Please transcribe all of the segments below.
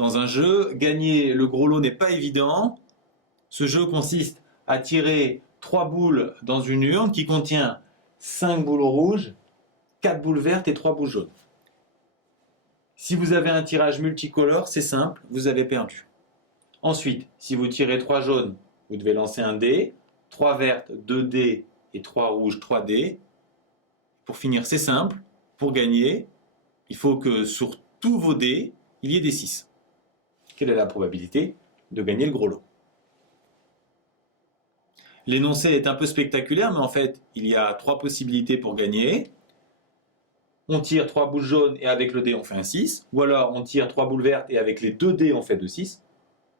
dans un jeu. Gagner le gros lot n'est pas évident. Ce jeu consiste à tirer 3 boules dans une urne qui contient 5 boules rouges, 4 boules vertes et 3 boules jaunes. Si vous avez un tirage multicolore, c'est simple, vous avez perdu. Ensuite, si vous tirez 3 jaunes, vous devez lancer un dé, 3 vertes, 2 dés et 3 rouges, 3 dés. Pour finir, c'est simple, pour gagner, il faut que sur tous vos dés, il y ait des 6. Quelle est la probabilité de gagner le gros lot? L'énoncé est un peu spectaculaire, mais en fait, il y a 3 possibilités pour gagner. On tire 3 boules jaunes et avec le dé, on fait un 6. Ou alors, on tire 3 boules vertes et avec les 2 dés, on fait 2 6.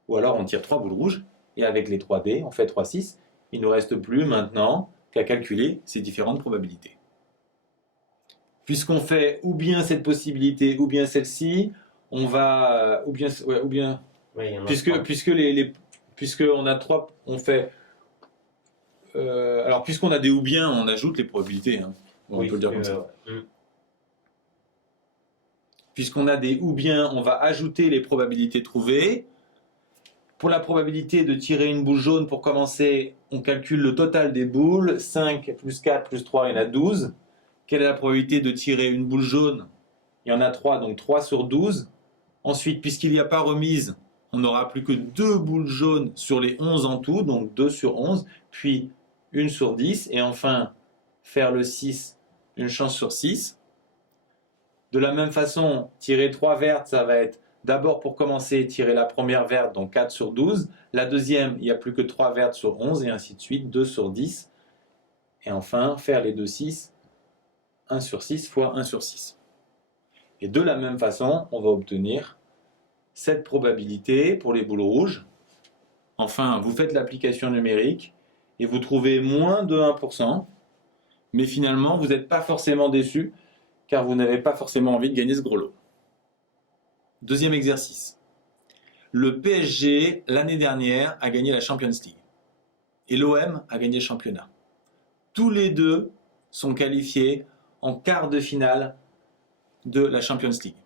Ou alors, on tire 3 boules rouges et avec les 3 dés, on fait 3 6. Il ne nous reste plus maintenant qu'à calculer ces différentes probabilités. Puisqu'on fait ou bien cette possibilité ou bien celle-ci, on va puisqu'on a 3, on fait alors puisqu'on a des ou bien, on ajoute les probabilités, hein. Bon, on peut le dire comme ça. Puisqu'on a des ou bien, on va ajouter les probabilités trouvées. Pour la probabilité de tirer une boule jaune, pour commencer, on calcule le total des boules. 5 plus 4 plus 3, il y en a 12. Quelle est la probabilité de tirer une boule jaune? Il y en a 3, donc 3 sur 12. Ensuite, puisqu'il n'y a pas remise, on n'aura plus que 2 boules jaunes sur les 11 en tout, donc 2 sur 11, puis 1 sur 10, et enfin, faire le 6, une chance sur 6. De la même façon, tirer 3 vertes, ça va être d'abord pour commencer, tirer la première verte, donc 4 sur 12. La deuxième, il n'y a plus que 3 vertes sur 11, et ainsi de suite, 2 sur 10. Et enfin, faire les 2 6, 1 sur 6 fois 1 sur 6. Et de la même façon, on va obtenir cette probabilité pour les boules rouges. Enfin, vous faites l'application numérique et vous trouvez moins de 1%, mais finalement, vous n'êtes pas forcément déçu car vous n'avez pas forcément envie de gagner ce gros lot. Deuxième exercice. Le PSG, l'année dernière, a gagné la Champions League et l'OM a gagné le championnat. Tous les deux sont qualifiés en quart de finale de la Champions League.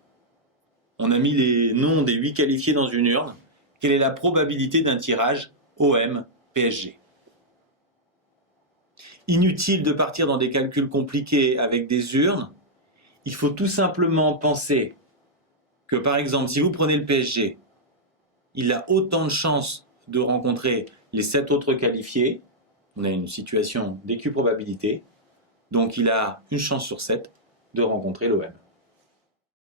On a mis les noms des 8 qualifiés dans une urne. Quelle est la probabilité d'un tirage OM-PSG? Inutile de partir dans des calculs compliqués avec des urnes. Il faut tout simplement penser que, par exemple, si vous prenez le PSG, il a autant de chances de rencontrer les 7 autres qualifiés. On a une situation d'équiprobabilité. Donc, il a une chance sur 7 de rencontrer l'OM.